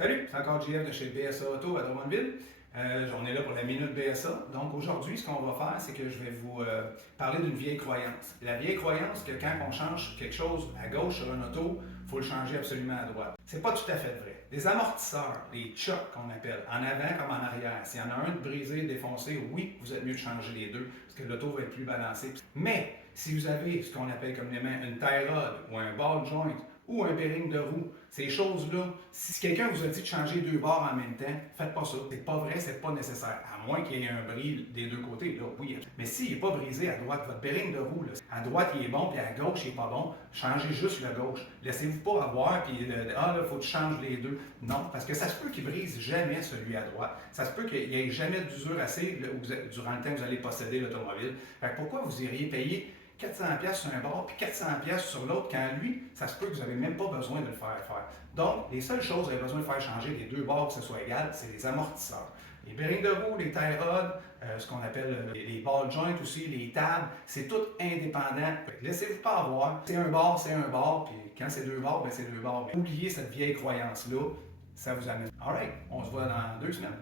Salut, c'est encore JF de chez BSA Auto à Drummondville. On est là pour la Minute BSA. Donc aujourd'hui, ce qu'on va faire, c'est que je vais vous parler d'une vieille croyance. La vieille croyance que quand on change quelque chose à gauche sur un auto, il faut le changer absolument à droite. C'est pas tout à fait vrai. Les amortisseurs, les chocs qu'on appelle, en avant comme en arrière, s'il y en a un de brisé, défoncé, oui, vous êtes mieux de changer les deux parce que l'auto va être plus balancée. Mais si vous avez ce qu'on appelle communément une tie rod ou un ball joint ou un bearing de roue, ces choses-là, si quelqu'un vous a dit de changer deux barres en même temps, faites pas ça. C'est pas vrai, c'est pas nécessaire. À moins qu'il y ait un bris des deux côtés, là, oui. Mais s'il n'est pas brisé à droite, votre bearing de roue, là, à droite il est bon, puis à gauche il n'est pas bon, changez juste le gauche. Laissez-vous pas avoir, puis là, il faut que tu changes les deux. Non, parce que ça se peut qu'il brise jamais celui à droite. Ça se peut qu'il n'y ait jamais d'usure assez durant le temps que vous allez posséder l'automobile. Pourquoi vous iriez payer 400$ sur un bord puis 400$ sur l'autre, quand lui, ça se peut que vous n'avez même pas besoin de le faire faire. Donc, les seules choses que vous avez besoin de faire changer les deux bords, que ce soit égal, c'est les amortisseurs. Les bearings de roue, les tie rods, ce qu'on appelle les ball joints aussi, les tables, c'est tout indépendant. Laissez-vous pas avoir. C'est un bord, puis quand c'est deux bords, ben c'est deux bords. Mais oubliez cette vieille croyance-là, ça vous amène. Alright, on se voit dans 2 semaines.